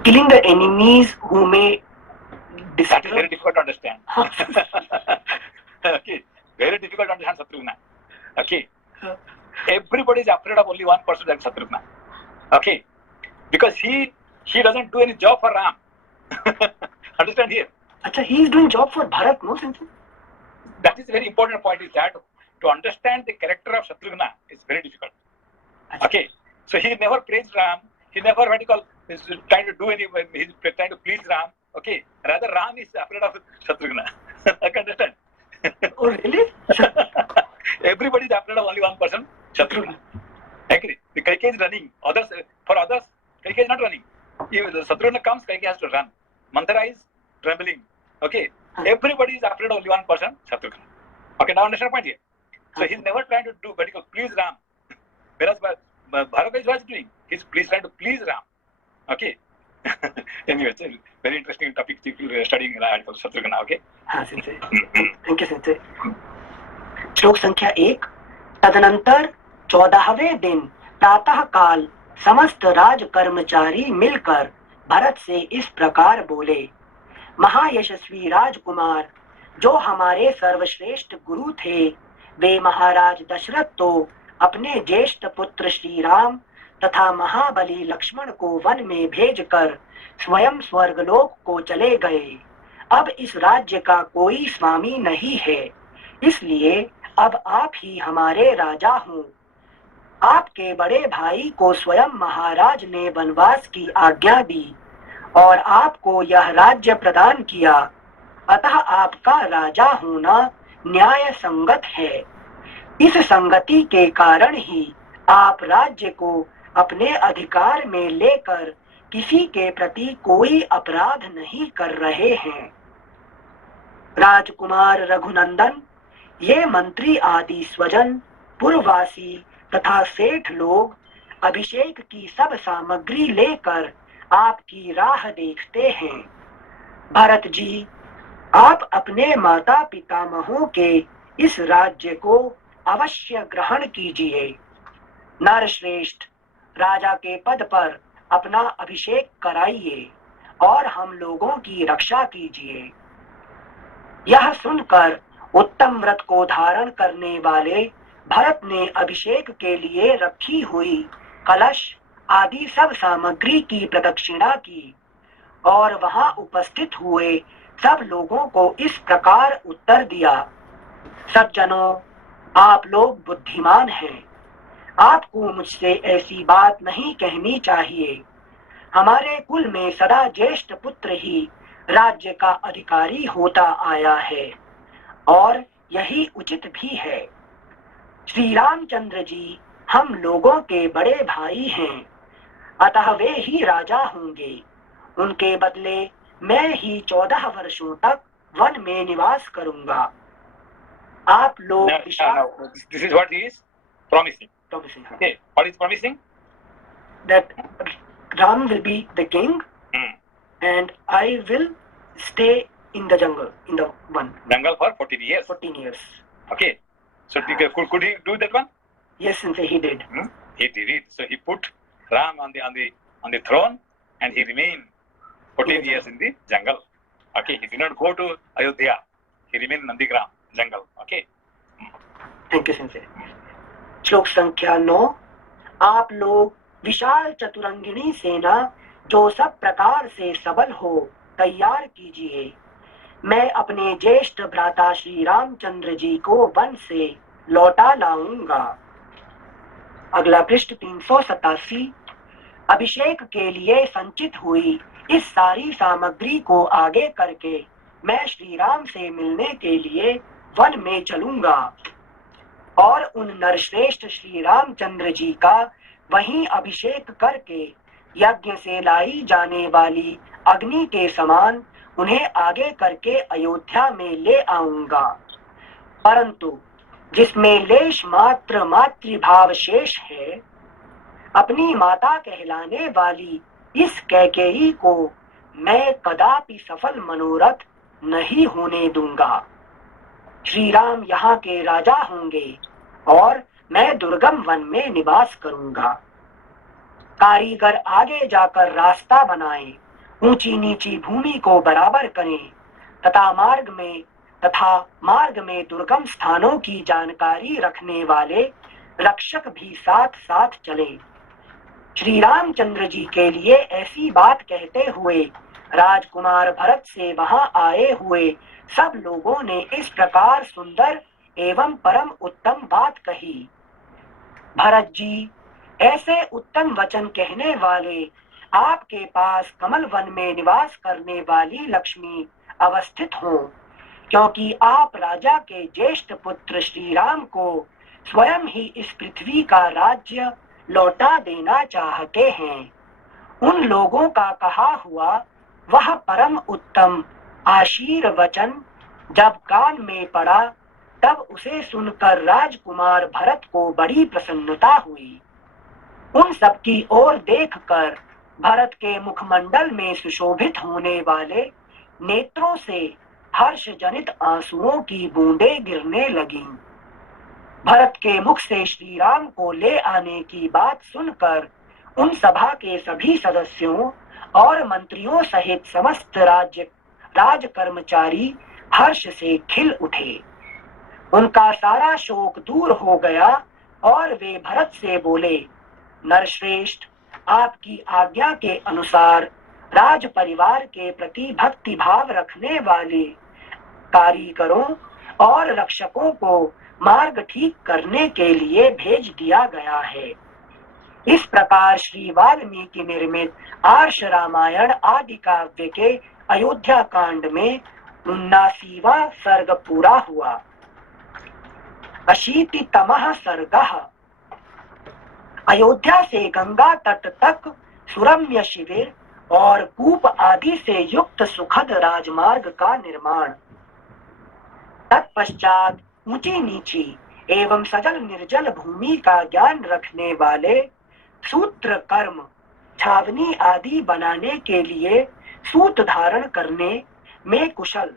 Killing the enemies who may That is very difficult to understand. Okay, very difficult to understand Shatrugna. Okay, everybody is afraid of only one person, that is Shatrugna. Okay, because he doesn't do any job for Ram. Understand here? Acha, he is doing job for Bharat, no sense? That is a very important point, is that to understand the character of Shatrugna is very difficult. Okay, so he never praised Ram, he never is trying to do anything, he's trying to please Ram. Okay, rather Ram is afraid of Shatrugna. I can understand. Oh really? Everybody is afraid of only one person, Shatrugna. Agree. The Kaikeyi is running. For others, Kaikeyi is not running. If the Shatrugna comes, Kaikeyi has to run. Manthara is trembling. Okay, everybody is afraid of only one person, Shatrugna. Okay, now understand the point here. So he's never trying to do please Ram. Whereas Bharata is what he's doing. He's trying to please Ram. Okay. Anyway, it's a very interesting topic if you're studying article Shatrugna. Okay. हाँ सिंचे, thank you सिंचे। श्लोक संख्या 1। तदनंतर 14वें दिन प्रातः काल समस्त राज कर्मचारी मिलकर भरत से इस प्रकार बोले, महायशस्वी राजकुमार, जो हमारे सर्वश्रेष्ठ गुरु थे, वे महाराज दशरथ तो अपने ज्येष्ठ पुत्र श्री राम तथा महाबली लक्ष्मण को वन में भेजकर स्वयं स्वर्गलोक को चले गए। अब इस राज्य का कोई स्वामी नहीं है, इसलिए अब आप ही हमारे राजा हों। आपके बड़े भाई को स्वयं महाराज ने वनवास की आज्ञा दी और आपको यह राज्य प्रदान किया, अतः आपका राजा होना न्याय संगत है। इस संगति के कारण ही आप राज्य को अपने अधिकार में लेकर किसी के प्रति कोई अपराध नहीं कर रहे हैं। राजकुमार रघुनंदन, ये मंत्री आदि स्वजन, पूर्ववासी तथा सेठ लोग अभिषेक की सब सामग्री लेकर आपकी राह देखते हैं। भरत जी, आप अपने माता पितामहों के इस राज्य को अवश्य ग्रहण कीजिए। नरश्रेष्ठ, राजा के पद पर अपना अभिषेक कराइए और हम लोगों की रक्षा कीजिए। यह सुनकर उत्तम व्रत को धारण करने वाले भरत ने अभिषेक के लिए रखी हुई कलश आदि सब सामग्री की प्रदक्षिणा की और वहां उपस्थित हुए सब लोगों को इस प्रकार उत्तर दिया, सज्जनों, आप लोग बुद्धिमान हैं। आपको मुझसे ऐसी बात नहीं कहनी चाहिए। हमारे कुल में सदा ज्येष्ठ पुत्र ही राज्य का अधिकारी होता आया है और यही उचित भी है। श्री रामचंद्र जी हम लोगों के बड़े भाई हैं, अतः वे ही राजा होंगे। उनके बदले मैं ही 14 वर्षों तक वन में निवास करूंगा। आप लोग No. This is what he is promising. Okay, what is promising? that Ram will be the king and I will stay in the jungle, in the one. Jungle for 14 years. 14 years. Okay. So could he do that one? Yes, Sensei, he did. He did it. So he put Ram on the throne, and he remained 14 years in the jungle. Okay. He did not go to Ayodhya. He remained in Nandigram jungle. Okay. Thank you, Sensei. श्लोक संख्या 9। आप लोग विशाल चतुरंगिणी सेना जो सब प्रकार से सबल हो तैयार कीजिए। मैं अपने ज्येष्ठ भ्राता श्री रामचंद्र जी को वन से लौटा लाऊंगा। अगला पृष्ठ 387। अभिषेक के लिए संचित हुई इस सारी सामग्री को आगे करके मैं श्री राम से मिलने के लिए वन में चलूंगा और उन नरश्रेष्ठ श्री रामचंद्र जी का वहीं अभिषेक करके यज्ञ से लाई जाने वाली अग्नि के समान उन्हें आगे करके अयोध्या में ले आऊंगा। परंतु जिसमें लेश मात्र मातृभाव शेष है, अपनी माता कहलाने वाली इस कैकेयी को मैं कदापि सफल मनोरथ नहीं होने दूंगा। श्री राम यहाँ के राजा होंगे और मैं दुर्गम वन में निवास करूंगा। कारीगर आगे जाकर रास्ता बनाएं, ऊंची नीची भूमि को बराबर करें तथा मार्ग में दुर्गम स्थानों की जानकारी रखने वाले रक्षक भी साथ साथ चलें। श्री रामचंद्र जी के लिए ऐसी बात कहते हुए राजकुमार भरत से वहां आए हुए सब लोगों ने इस प्रकार सुंदर एवं परम उत्तम बात कही। भरत जी, ऐसे उत्तम वचन कहने वाले आपके पास कमल वन में निवास करने वाली लक्ष्मी अवस्थित हो, क्योंकि आप राजा के ज्येष्ठ पुत्र श्री राम को स्वयं ही इस पृथ्वी का राज्य लौटा देना चाहते हैं। उन लोगों का कहा हुआ वह परम उत्तम आशीर्वचन जब कान में पड़ा, तब उसे सुनकर राजकुमार भरत को बड़ी प्रसन्नता हुई। उन सब की ओर देखकर भरत के मुखमंडल में सुशोभित होने वाले नेत्रों से हर्ष जनित आंसुओं की बूंदें गिरने लगीं। भरत के मुख से श्री राम को ले आने की बात सुनकर उन सभा के सभी सदस्यों और मंत्रियों सहित समस्त राज कर्मचारी हर्ष से खिल उठे। उनका सारा शोक दूर हो गया और वे भरत से बोले, नरश्रेष्ठ, आपकी आज्ञा के अनुसार राज परिवार के प्रति भक्ति भाव रखने वाले कारीगरों और रक्षकों को मार्ग ठीक करने के लिए भेज दिया गया है। इस प्रकार श्री वाल्मीकि निर्मित आर्ष रामायण आदि काव्य के अयोध्या कांड में 79वां सर्ग पूरा हुआ। 80तमः सर्गः। अयोध्या से गंगा तट तक सुरम्य शिविर और कूप आदि से युक्त सुखद राजमार्ग का निर्माण। तत्पश्चात ऊंची नीची एवं सजल निर्जल भूमि का ज्ञान रखने वाले सूत्र कर्म छावनी आदि बनाने के लिए सूत धारण करने में कुशल,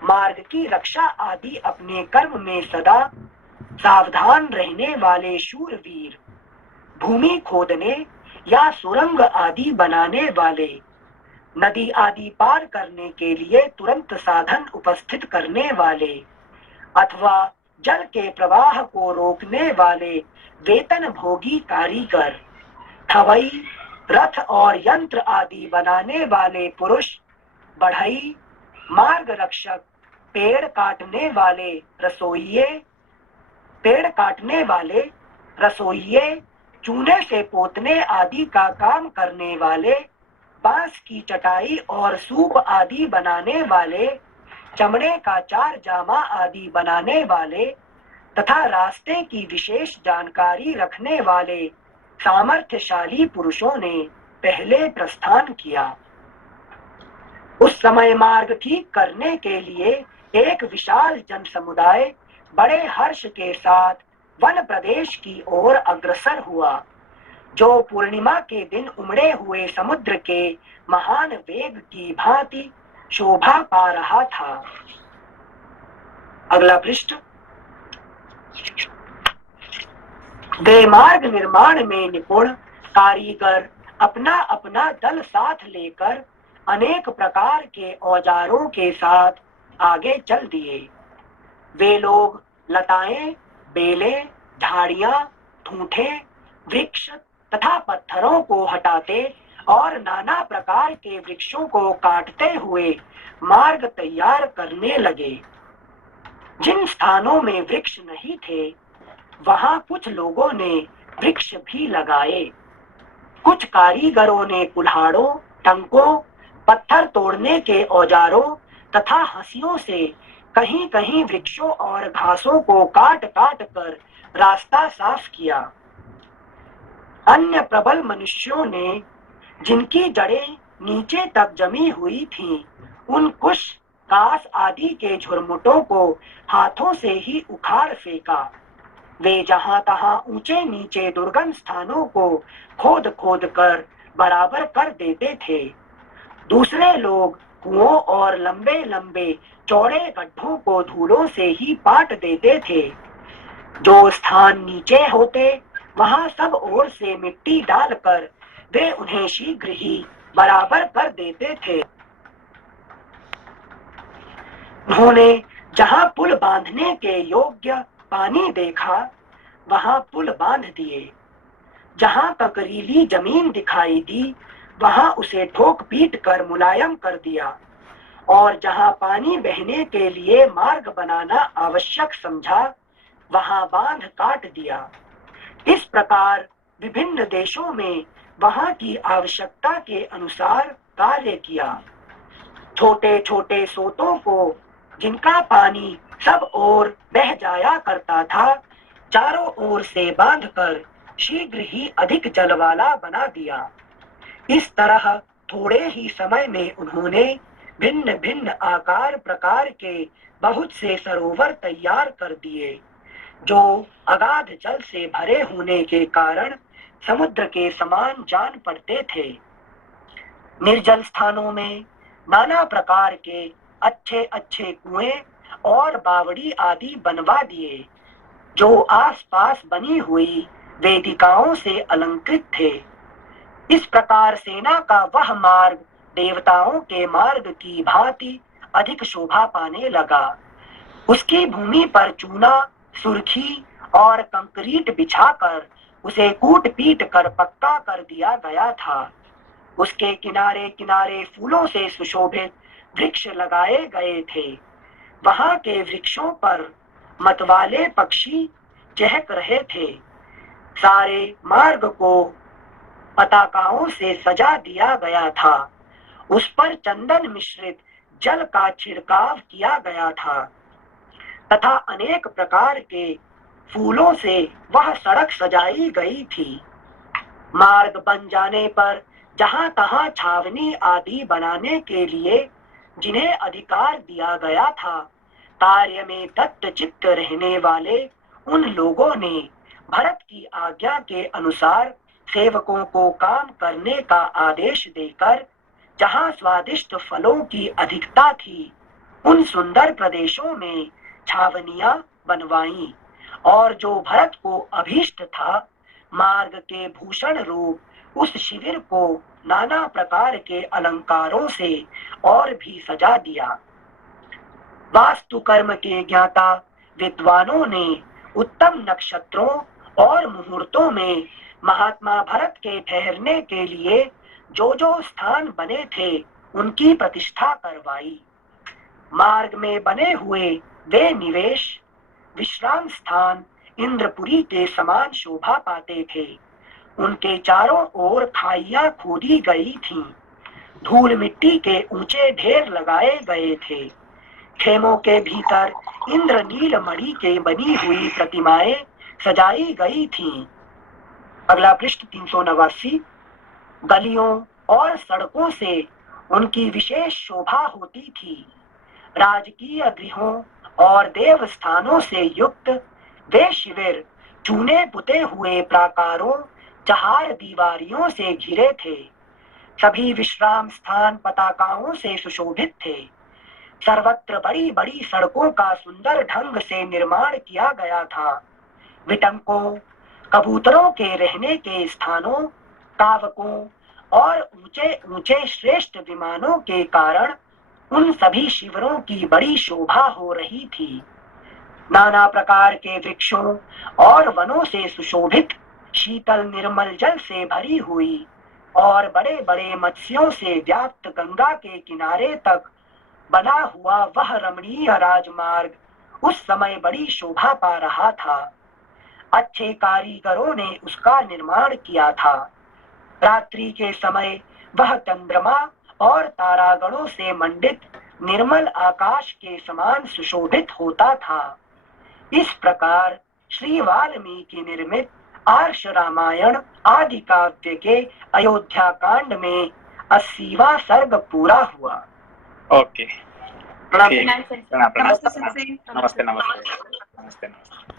मार्ग की रक्षा आदि अपने कर्म में सदा सावधान रहने वाले शूरवीर, भूमि खोदने या सुरंग आदि बनाने वाले, नदी आदि पार करने के लिए तुरंत साधन उपस्थित करने वाले अथवा जल के प्रवाह को रोकने वाले वेतन भोगी कारीगर, हवाई रथ और यंत्र आदि बनाने वाले पुरुष, बढ़ई, मार्ग रक्षक, पेड़ काटने वाले रसोइये, चूने से पोतने आदि का काम करने वाले, बांस की चटाई और सूप आदि बनाने वाले, चमड़े का चार जामा आदि बनाने वाले तथा रास्ते की विशेष जानकारी रखने वाले सामर्थ्यशाली पुरुषों ने पहले प्रस्थान किया। उस समय मार्ग ठीक करने के लिए एक विशाल जन समुदाय बड़े हर्ष के साथ वन प्रदेश की ओर अग्रसर हुआ, जो पूर्णिमा के दिन उमड़े हुए समुद्र के महान वेग की भांति शोभा पा रहा था। अगला पृष्ठ। वे मार्ग निर्माण में निपुण कारीगर अपना अपना दल साथ लेकर अनेक प्रकार के औजारों के साथ आगे चल दिए। वे लोग लताएं, बेलें, झाड़ियां, ठूंठे, वृक्ष तथा पत्थरों को हटाते और नाना प्रकार के वृक्षों को काटते हुए मार्ग तैयार करने लगे। जिन स्थानों में वृक्ष नहीं थे, वहां कुछ लोगों ने वृक्ष भी लगाए। कुछ कारीगरों ने कुल्हाड़ों, टंकों, पत्थर तोड़ने के औजारों तथा हंसियों से कहीं कहीं वृक्षों और घासों को काट काट कर रास्ता साफ किया। अन्य प्रबल मनुष्यों ने, जिनकी जड़ें नीचे तक जमी हुई थीं, उन कुश, कास आदि के झुरमुटों को हाथों से ही उखाड़ फेंका। वे जहां तहां ऊंचे नीचे दुर्गम स्थानों को खोद खोद कर बराबर कर देते थे। दूसरे लोग कुओं और लंबे लंबे चौड़े गड्ढों को धूलों से ही पाट देते थे। जो स्थान नीचे होते, वहां सब ओर से मिट्टी डालकर वे उन्हें शीघ्र ही बराबर कर देते थे। उन्होंने जहां पुल बांधने के योग्य पानी देखा, वहां पुल बांध दिए। जहां पकरीली जमीन दिखाई दी, वहां उसे ठोक पीट कर मुलायम कर दिया, और जहां पानी बहने के लिए मार्ग बनाना आवश्यक समझा, वहां बांध काट दिया। इस प्रकार विभिन्न देशों में वहां की आवश्यकता के अनुसार कार्य किया। छोटे छोटे सोतों को, जिनका पानी सब ओर बह जाया करता था, चारों ओर से बांधकर शीघ्र ही अधिक जल वाला बना दिया। इस तरह थोड़े ही समय में उन्होंने भिन्न भिन्न आकार प्रकार के बहुत से सरोवर तैयार कर दिए, जो अगाध जल से भरे होने के कारण समुद्र के समान जान पड़ते थे। निर्जल स्थानों में नाना प्रकार के अच्छे अच्छे कुएं और बावड़ी आदि बनवा दिए, जो आसपास बनी हुई वेदिकाओं से अलंकृत थे। इस प्रकार सेना का वह मार्ग देवताओं के मार्ग की भांति अधिक शोभा पाने लगा। उसकी भूमि पर चूना, सुर्खी और कंक्रीट बिछाकर उसे कूट पीट कर पक्का कर दिया गया था। उसके किनारे किनारे फूलों से सुशोभित वृक्ष लगाए गए थे। वहां के वृक्षों पर मतवाले पक्षी चहक रहे थे। सारे मार्ग को पताकाओं से सजा दिया गया था। उस पर चंदन मिश्रित जल का छिड़काव किया गया था तथा अनेक प्रकार के फूलों से वह सड़क सजाई गई थी। मार्ग बन जाने पर जहां तहां छावनी आदि बनाने के लिए जिन्हें अधिकार दिया गया था, कार्य में तत्चित्त रहने वाले उन लोगों ने भरत की आज्ञा के अनुसार सेवकों को काम करने का आदेश देकर जहां स्वादिष्ट फलों की अधिकता थी, उन सुंदर प्रदेशों में छावनियां बनवाईं, और जो भरत को अभीष्ट था, मार्ग के भूषण रूप उस शिविर को नाना प्रकार के अलंकारों से और भी सजा दिया। वास्तुकर्म के ज्ञाता विद्वानों ने उत्तम नक्षत्रों और मुहूर्तों में महात्मा भरत के ठहरने के लिए जो जो स्थान बने थे, उनकी प्रतिष्ठा करवाई। मार्ग में बने हुए वे निवेश, विश्राम स्थान इंद्रपुरी के समान शोभा पाते थे। उनके चारों ओर खाइयां खोदी गई थीं। धूल मिट्टी के ऊंचे ढेर लगाए गए थे। खेमों के भीतर इंद्रनील मणि के बनी हुई प्रतिमाएं सजाई गई थीं। अगला पृष्ठ 389। गलियों और सड़कों से उनकी विशेष शोभा होती थी। राजकीय गृहों और देवस्थानों से युक्त वे शिविर चूने पुते हुए प्राकारों, चहार दीवारियों से घिरे थे। सभी विश्राम स्थान पताकाओं से सुशोभित थे। सर्वत्र बड़ी बड़ी सड़कों का सुंदर ढंग से निर्माण किया गया था। विटंकों, कबूतरों के रहने के स्थानों, कावकों और ऊंचे ऊंचे श्रेष्ठ विमानों के कारण उन सभी शिविरों की बड़ी शोभा हो रही थी। नाना प्रकार के वृक्षों और वनों से सुशोभित, शीतल निर्मल जल से भरी हुई और बड़े बड़े मत्स्यों से व्याप्त गंगा के किनारे तक बना हुआ वह रमणीय राजमार्ग उस समय बड़ी शोभा पा रहा था। अच्छे कारीगरों ने उसका निर्माण किया था। रात्रि के समय वह चंद्रमा और तारागणों से मंडित निर्मल आकाश के समान सुशोभित होता था। इस प्रकार श्री वाल्मीकि निर्मित आर्ष रामायण आदि काव्य के अयोध्या कांड में 80वां सर्ग पूरा हुआ। ओके, नमस्ते सर। नमस्ते नमस्ते नमस्ते नमस्ते।